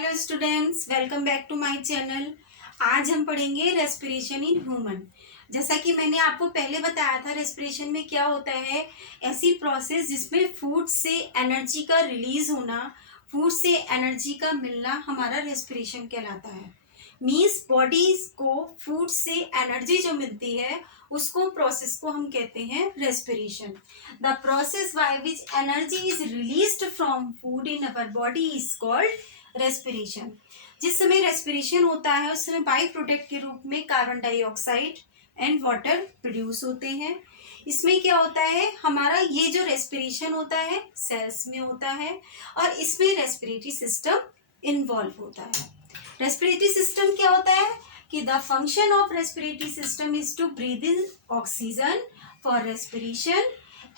Hello students, welcome back to my channel. आज हम पढ़ेंगे रेस्पिरेशन इन ह्यूमन। जैसा कि मैंने आपको पहले बताया था, रेस्पिरेशन में क्या होता है, ऐसी प्रोसेस जिसमें फूड से एनर्जी का रिलीज होना, फूड से एनर्जी का मिलना हमारा रेस्पिरेशन कहलाता है। मीन्स बॉडी को फूड से एनर्जी जो मिलती है उसको प्रोसेस को हम कहते हैं respiration. The process by which energy is released from food in our body is called respiration. जिस समय रेस्पिरेशन होता है उस समय बाई प्रोडक्ट के रूप में carbon dioxide and water produce होते हैं। इसमें क्या होता है, हमारा ये जो रेस्पिरेशन होता है सेल्स में होता है और इसमें रेस्पिरेटरी सिस्टम इन्वॉल्व होता है। रेस्पिरेटरी सिस्टम क्या होता है कि the function of respiratory system is to breathe in oxygen for respiration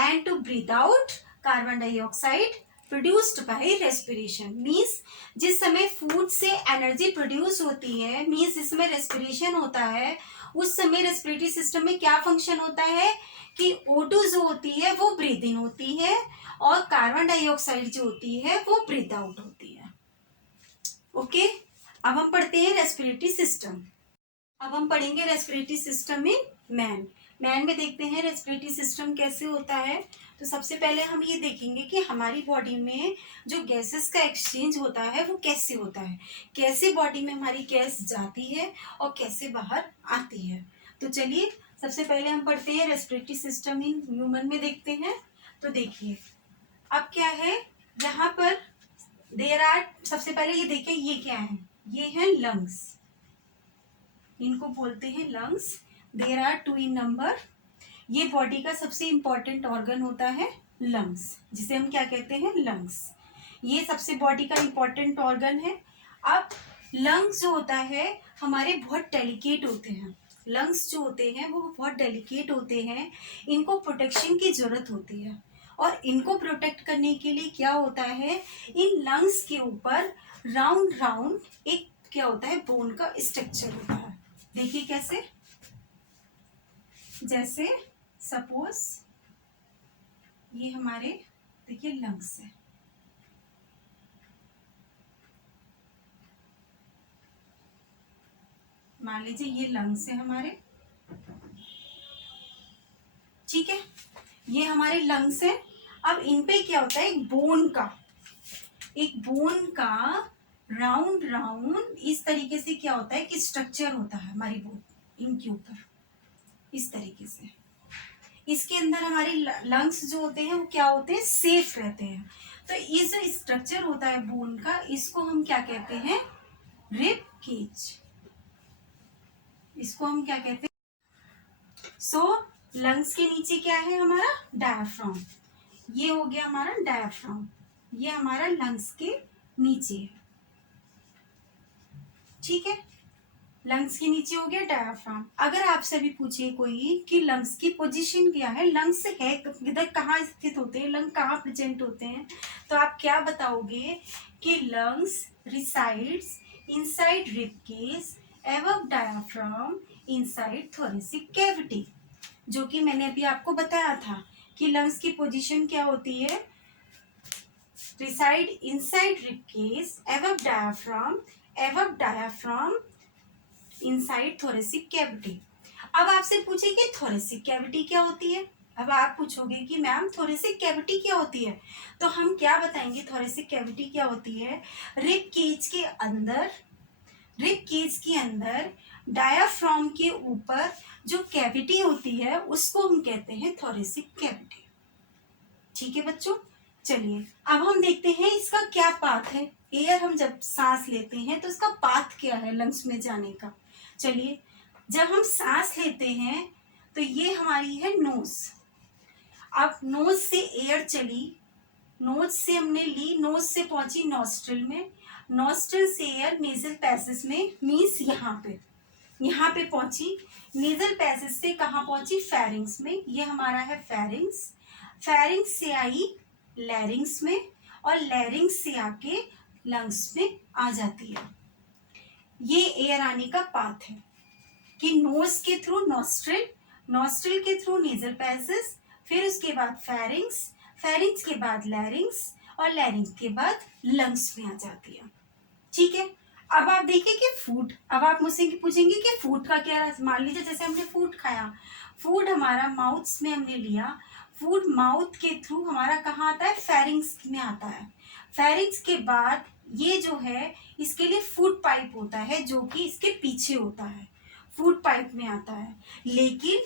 and to breathe out carbon dioxide produced by respiration. Means जिस समय फूड से एनर्जी प्रोड्यूस होती है, मीन्स जिसमें रेस्पिरेशन होता है, उस समय रेस्पिरेटरी सिस्टम में क्या फंक्शन होता है कि O2 जो होती है वो ब्रीथ इन होती है और कार्बन डाइऑक्साइड जो होती है वो ब्रीथ आउट होती है। ओके, अब हम पढ़ते हैं रेस्पिरेटरी सिस्टम। अब हम पढ़ेंगे respiratory system in man. Man में देखते हैं रेस्पिरेटरी सिस्टम कैसे होता है। तो सबसे पहले हम ये देखेंगे कि हमारी बॉडी में जो गैसेस का एक्सचेंज होता है वो कैसे होता है, कैसे बॉडी में हमारी गैस जाती है और कैसे बाहर आती है। तो चलिए सबसे पहले हम पढ़ते हैं रेस्पिरेटरी सिस्टम इन ह्यूमन में देखते हैं। तो देखिए अब क्या है, यहाँ पर देयर आर, सबसे पहले ये देखिए ये क्या है, ये है लंग्स, इनको बोलते हैं lungs. There are 2 in number. ये बॉडी का सबसे इंपॉर्टेंट ऑर्गन होता है लंग्स, जिसे हम क्या कहते हैं लंग्स। ये सबसे बॉडी का इंपॉर्टेंट ऑर्गन है। अब लंग्स जो होता है हमारे बहुत डेलिकेट होते हैं। लंग्स जो होते हैं वो बहुत डेलिकेट होते हैं, इनको प्रोटेक्शन की जरूरत होती है और इनको प्रोटेक्ट करने के लिए क्या होता है, इन लंग्स के ऊपर राउंड राउंड एक क्या होता है, बोन का स्ट्रक्चर होता है। देखिए कैसे, जैसे सपोज ये हमारे देखिए लंग्स है, मान लीजिए ये लंग्स है हमारे, ठीक है, ये हमारे लंग्स है। अब इन पे क्या होता है, एक बोन का राउंड राउंड इस तरीके से क्या होता है कि स्ट्रक्चर होता है हमारी बोन, इनके ऊपर इस तरीके से। इसके अंदर हमारे लंग्स जो होते हैं वो क्या होते हैं, सेफ रहते हैं। तो ये जो स्ट्रक्चर होता है बोन का, इसको हम क्या कहते हैं, रिब केज। इसको हम क्या कहते हैं, लंग्स के नीचे क्या है हमारा, डायाफ्राम। ये हो गया हमारा डायाफ्राम, ये हमारा लंग्स के नीचे है, ठीक है। लंग्स के नीचे हो गया डायाफ्राम। अगर आपसे भी पूछे कोई कि लंग्स की पोजीशन क्या है, लंग्स है इधर कहाँ स्थित होते हैं, लंग कहाँ प्रेजेंट होते हैं, तो आप क्या बताओगे कि lungs resides inside rib case above diaphragm inside thoracic cavity. जो कि मैंने अभी आपको बताया था कि लंग्स की पोजीशन क्या होती है, reside inside rib case above diaphragm inside thoracic cavity. अब आपसे पूछे कि थोरेसिक कैविटी क्या होती है। अब आप पूछोगे कि मैम थोरेसिक कैविटी क्या होती है, तो हम क्या बताएंगे थोरेसिक कैविटी क्या होती है। रिब केज के अंदर डायाफ्राम के ऊपर जो कैविटी होती है उसको हम कहते हैं थोरेसिक कैविटी, ठीक है बच्चों। चलिए अब हम देखते हैं इसका क्या पाथ है। एयर हम जब सांस लेते हैं तो इसका पाथ क्या है लंग्स में जाने का। चलिए, जब हम सांस लेते हैं तो ये हमारी है नोज। अब नोज से एयर चली, नोज से हमने ली, नोज से पहुंची नॉस्ट्रिल में, नॉस्ट्रिल से एयर नेजल पैसेज में, मीन्स यहाँ पे पहुंची। नेजल पैसेज से कहाँ पहुंची, फेरिंग्स में। ये हमारा है फेरिंग्स, फेरिंग्स से आई लैरिंग्स में और लैरिंग्स से आके लंग्स में आ जाती है। ये एयर आने का पाथ है कि नोज के थ्रू नॉस्ट्रिल, नॉस्ट्रिल के थ्रू नेजल पैसेज, फिर उसके बाद फेरिंग्स, फेरिंग्स के बाद लैरिंग्स और लैरिंग्स के बाद लंग्स में आ जाती है, ठीक है। अब आप देखिए कि फूड, अब आप मुझसे पूछेंगे कि फूड का क्या, मान लीजिए जैसे हमने फूड खाया, फूड हमारा माउथ में हमने लिया, फूड माउथ के थ्रू हमारा कहाँ आता है, फेरिंग्स में आता है। फेरिंग्स के बाद ये जो है इसके लिए फूड पाइप होता है जो कि इसके पीछे होता है, फूड पाइप में आता है। लेकिन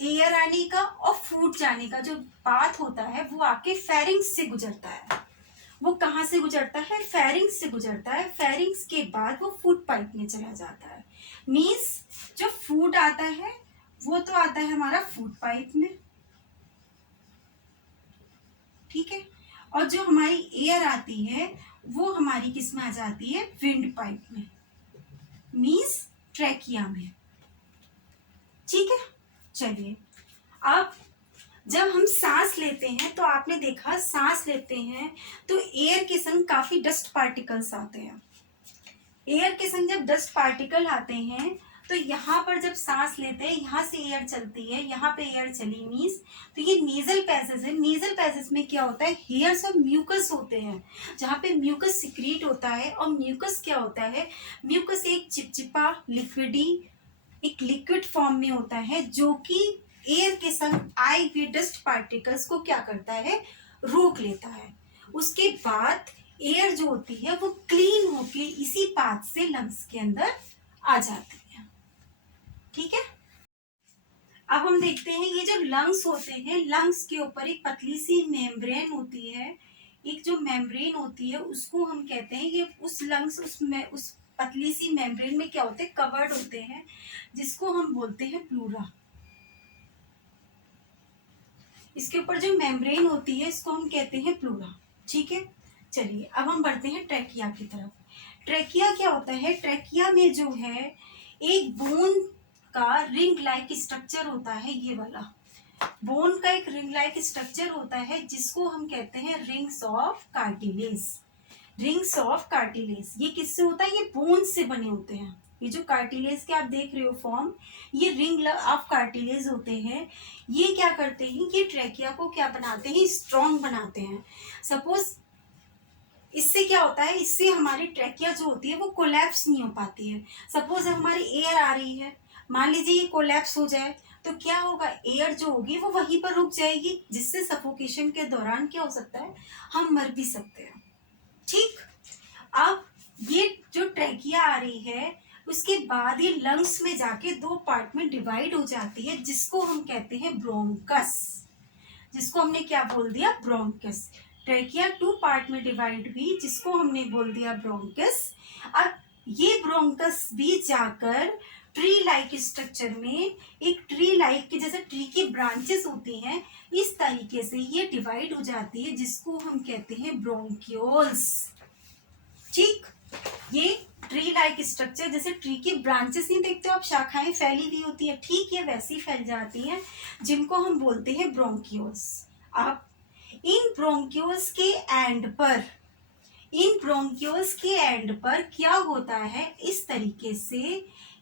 एयर आने का और फूड जाने का जो बात होता है वो आके फेरिंग्स से गुजरता है। वो कहाँ से गुजरता है, फेरिंग्स से गुजरता है। फेरिंग्स के बाद वो फूड पाइप में चला जाता है। मीन्स जो फूड आता है वो तो आता है हमारा फूड पाइप में, ठीक है। और जो हमारी एयर आती है वो हमारी किस में आ जाती है, विंड पाइप में, मीन्स ट्रैकिया में, ठीक है। चलिए, अब जब हम सांस लेते हैं तो आपने देखा सांस लेते हैं तो एयर के संग काफी डस्ट पार्टिकल्स आते हैं। एयर के संग जब डस्ट पार्टिकल आते हैं तो यहाँ पर जब सांस लेते हैं यहाँ से एयर चलती है, यहाँ पे एयर चली मीन्स, तो ये नेजल पैसेज है। नेजल पैसेज में क्या होता है, हेयर्स और म्यूकस होते हैं, जहाँ पे म्यूकस सिक्रीट होता है। और म्यूकस क्या होता है, म्यूकस एक चिपचिपा लिक्विडी, एक लिक्विड फॉर्म में होता है जो कि एयर के संग आए हुए डस्ट पार्टिकल्स को क्या करता है, रोक लेता है। उसके बाद एयर जो होती है वो क्लीन होके इसी पाथ से लंग्स के अंदर आ जाती है, ठीक है। अब हम देखते हैं ये जो लंग्स होते हैं, लंग्स के ऊपर एक पतली सी मेम्ब्रेन होती है, एक जो मेम्ब्रेन होती है उसको हम कहते हैं, ये उस लंग्स उसमें उस पतली सी मेम्ब्रेन में क्या होते हैं, कवर्ड होते हैं, जिसको हम बोलते हैं प्लूरा। इसके ऊपर जो मेम्ब्रेन होती है इसको हम कहते हैं प्लूरा, ठीक है। चलिए, अब हम बढ़ते हैं ट्रैकिया की तरफ। ट्रैकिया क्या होता है, ट्रैकिया में जो है एक बोन का रिंग लाइक स्ट्रक्चर होता है, ये वाला बोन का एक रिंग लाइक स्ट्रक्चर होता है जिसको हम कहते हैं rings of cartilage. Rings of cartilage ये किससे होता है, ये बोन से बने होते हैं। ये जो कार्टिलेज के आप देख रहे हो फॉर्म, ये रिंग ऑफ कार्टिलेज होते हैं। ये क्या करते हैं, ये ट्रैकिया को क्या बनाते हैं, स्ट्रॉन्ग बनाते हैं। सपोज इससे क्या होता है, इससे हमारी ट्रैकिया जो होती है वो कोलैप्स नहीं हो पाती है। सपोज हमारी एयर आ रही है, मान लीजिए ये कोलैप्स हो जाए तो क्या होगा, एयर जो होगी वो वहीं पर रुक जाएगी, जिससे सफोकेशन के दौरान क्या हो सकता है, हम मर भी सकते हैं, ठीक। अब ये जो ट्रैकिया आ रही है उसके बाद ये लंग्स में जाके दो पार्ट में डिवाइड हो जाती है, जिसको हम कहते हैं ब्रोंकस, जिसको हमने क्या बोल दिया, ब्रोंकस। ट्रैकिया टू पार्ट में डिवाइड हुई जिसको हमने बोल दिया ब्रोंकस। अब ये ब्रोंकस भी जाकर ट्री लाइक स्ट्रक्चर में, एक ट्री लाइक के जैसे ट्री की ब्रांचेस होती हैं, इस तरीके से ये डिवाइड हो जाती है, जिसको हम कहते हैं ब्रोंक्यूल्स, ठीक। ये ट्री लाइक स्ट्रक्चर जैसे ट्री की ब्रांचेस नहीं देखते हो आप, शाखाएं फैली हुई होती है, ठीक ये वैसी फैल जाती हैं, जिनको हम बोलते हैं ब्रोंक्यूल्स। अब इन ब्रोंक्यूल्स के एंड पर, इन ब्रोंक्यूल्स के एंड पर क्या होता है, इस तरीके से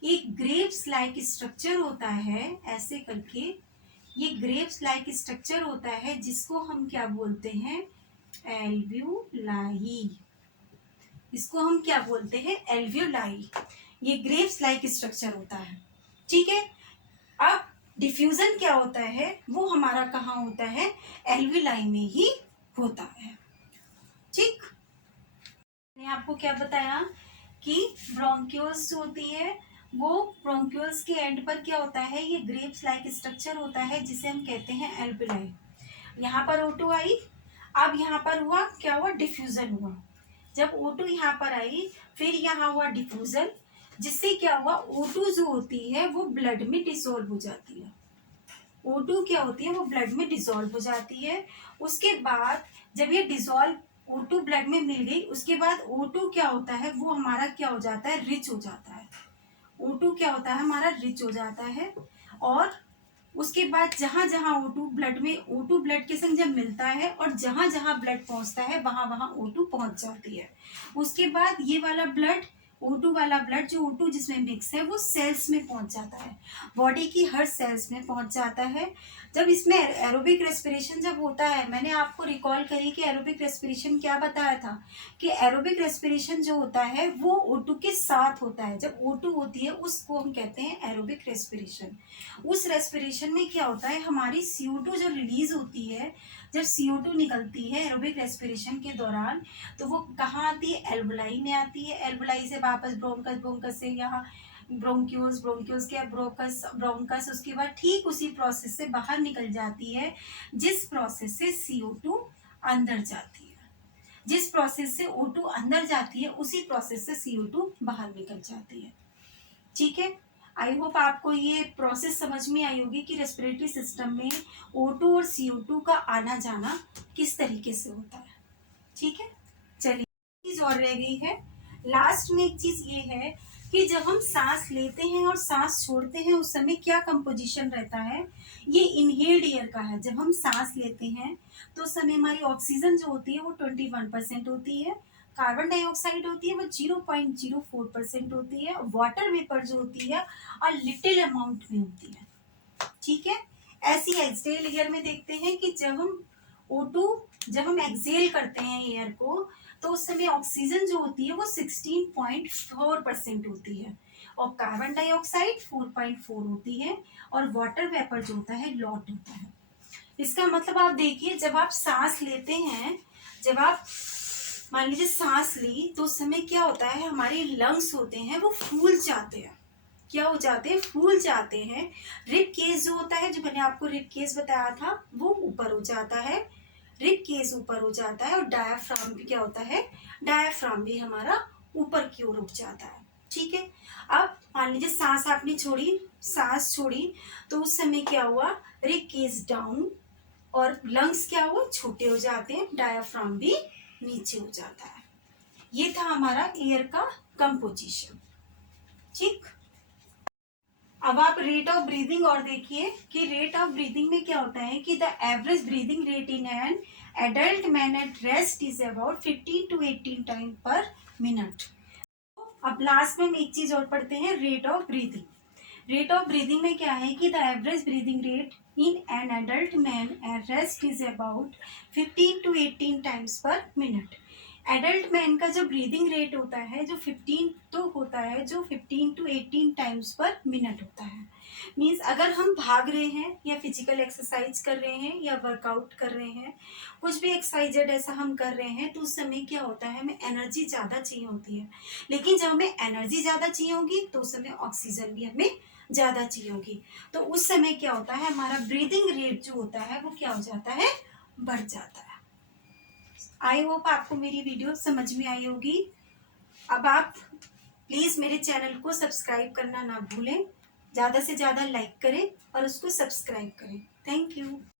एक ग्रेप्स लाइक स्ट्रक्चर होता है, ऐसे करके ये ग्रेप्स लाइक स्ट्रक्चर होता है, जिसको हम क्या बोलते हैं, एल्वियोलाई। इसको हम क्या बोलते हैं, एल्वियोलाई। ये ग्रेप्स लाइक स्ट्रक्चर होता है, ठीक है। अब डिफ्यूजन क्या होता है, वो हमारा कहाँ होता है, एल्वियोलाई में ही होता है, ठीक। मैंने आपको क्या बताया कि ब्रोंक्यूल्स होती है, वो ब्रोंक्यूल्स के एंड पर क्या होता है, ये ग्रेप्स लाइक स्ट्रक्चर होता है, जिसे हम कहते हैं एल्वियोलाई। यहाँ पर O2 आई, अब यहाँ पर हुआ क्या हुआ, डिफ्यूजन हुआ। जब O2 यहाँ पर आई फिर यहाँ हुआ डिफ्यूजन, जिससे क्या हुआ, O2 जो होती है वो ब्लड में डिसॉल्व हो जाती है। O2 क्या होती है, वो ब्लड में डिसॉल्व हो जाती है। उसके बाद जब ये डिसॉल्व O2 ब्लड में मिल गई, उसके बाद O2 क्या होता है, वो हमारा क्या हो जाता है, रिच हो जाता है। O2 क्या होता है, हमारा रिच हो जाता है। और उसके बाद जहां जहां O2 ब्लड में, O2 ब्लड के संग जब मिलता है और जहां जहां ब्लड पहुंचता है वहां वहां O2 पहुंच जाती है। उसके बाद ये वाला ब्लड, O2 वाला ब्लड जो O2 जिसमें मिक्स है वो सेल्स में पहुंच जाता है, बॉडी की हर सेल्स में पहुंच जाता है। जब इसमें एरोबिक रेस्पिरेशन जब होता है, मैंने आपको रिकॉल करी कि एरोबिक रेस्पिरेशन क्या बताया था कि एरोबिक रेस्पिरेशन जो होता है वो O2 के साथ होता है। जब O2 होती है उसको हम कहते हैं एरोबिक रेस्पिरेशन। उस रेस्पिरेशन में क्या होता है, हमारी CO2 जो रिलीज होती है, जब CO2 निकलती है एरोबिक रेस्पिरेशन के दौरान, तो वो कहाँ आती है, एल्वुलाई में आती है। एल्वुलाई से वापस ब्रोंकस, ब्रोंकस से यहाँ ब्रोंक्यूल्स, ब्रोंक्यूल्स के ब्रोंकस, ब्रोंकस उसके बाद ठीक उसी प्रोसेस से बाहर निकल जाती है जिस प्रोसेस से CO2 अंदर जाती है। जिस प्रोसेस से O2 अंदर जाती है उसी प्रोसेस से CO2 बाहर निकल जाती है। ठीक है, आई होप आपको ये प्रोसेस समझ में आई होगी कि रेस्पिरेटरी सिस्टम में O2 और CO2 का आना जाना किस तरीके से होता है। ठीक है, चलिए चीज और रह गई है। लास्ट में एक चीज ये है कि जब हम सांस लेते हैं और सांस छोड़ते हैं उस समय क्या कंपोजिशन रहता है, ये इनहेल्ड एयर का है। जब हम सांस लेते हैं तो उस समय हमारी ऑक्सीजन जो होती है वो 21% होती है, कार्बन डाइऑक्साइड होती है वो 0.04% होती है, वाटर वेपर जो होती है और लिटिल अमाउंट में होती है। ठीक है, ऐसी एक्सहेल एयर में देखते हैं कि जब हम O2 जब हम एक्सहेल करते हैं एयर को तो उस समय ऑक्सीजन जो होती है वो 16.4% होती है और कार्बन डाइऑक्साइड 4.4 होती है और वाटर वेपर जो होता है लॉट होता है। इसका मतलब आप देखिए, जब आप सांस लेते हैं, जब आप मान लीजिए सांस ली तो उस समय क्या होता है, हमारे लंग्स होते हैं वो फूल जाते हैं। क्या हो जाते हैं, फूल जाते हैं। रिब केस जो होता है, जो मैंने आपको रिब केस बताया था, वो ऊपर हो जाता है, रिब केस ऊपर हो जाता है और डायाफ्राम भी क्या होता है, डायाफ्राम भी हमारा ऊपर की ओर उठ जाता है। ठीक है, अब मान लीजिए सांस आपने छोड़ी, सांस छोड़ी तो उस समय क्या हुआ, रिब केस डाउन और लंग्स क्या हुआ, छोटे हो जाते हैं, डायाफ्राम भी नीचे हो जाता है। ये था हमारा एयर का कंपोजिशन। ठीक, अब आप रेट ऑफ ब्रीदिंग और देखिए कि रेट ऑफ ब्रीदिंग में क्या होता है कि the average breathing rate in an adult man at rest is about 15 to 18 time पर मिनट। अब लास्ट में हम एक चीज और पढ़ते हैं, rate of breathing. Rate of breathing में क्या है कि the average breathing rate in an adult man at rest is about 15 to 18 times पर मिनट। एडल्ट मैन का जो ब्रीदिंग रेट होता है जो 15 तो होता है, जो 15 to 18 टाइम्स पर मिनट होता है। मीन्स अगर हम भाग रहे हैं या फिजिकल एक्सरसाइज कर रहे हैं या वर्कआउट कर रहे हैं, कुछ भी एक्सरसाइज ऐसा हम कर रहे हैं तो उस समय क्या होता है, हमें एनर्जी ज़्यादा चाहिए होती है। लेकिन जब हमें एनर्जी ज़्यादा चाहिए होगी तो उस समय ऑक्सीजन भी हमें ज़्यादा चाहिए होगी। तो उस समय क्या होता है, हमारा ब्रीदिंग रेट जो होता है वो क्या हो जाता है, बढ़ जाता है। आई होप आपको मेरी वीडियो समझ में आई होगी। अब आप प्लीज़ मेरे चैनल को सब्सक्राइब करना ना भूलें, ज़्यादा से ज़्यादा लाइक करें और उसको सब्सक्राइब करें। Thank you.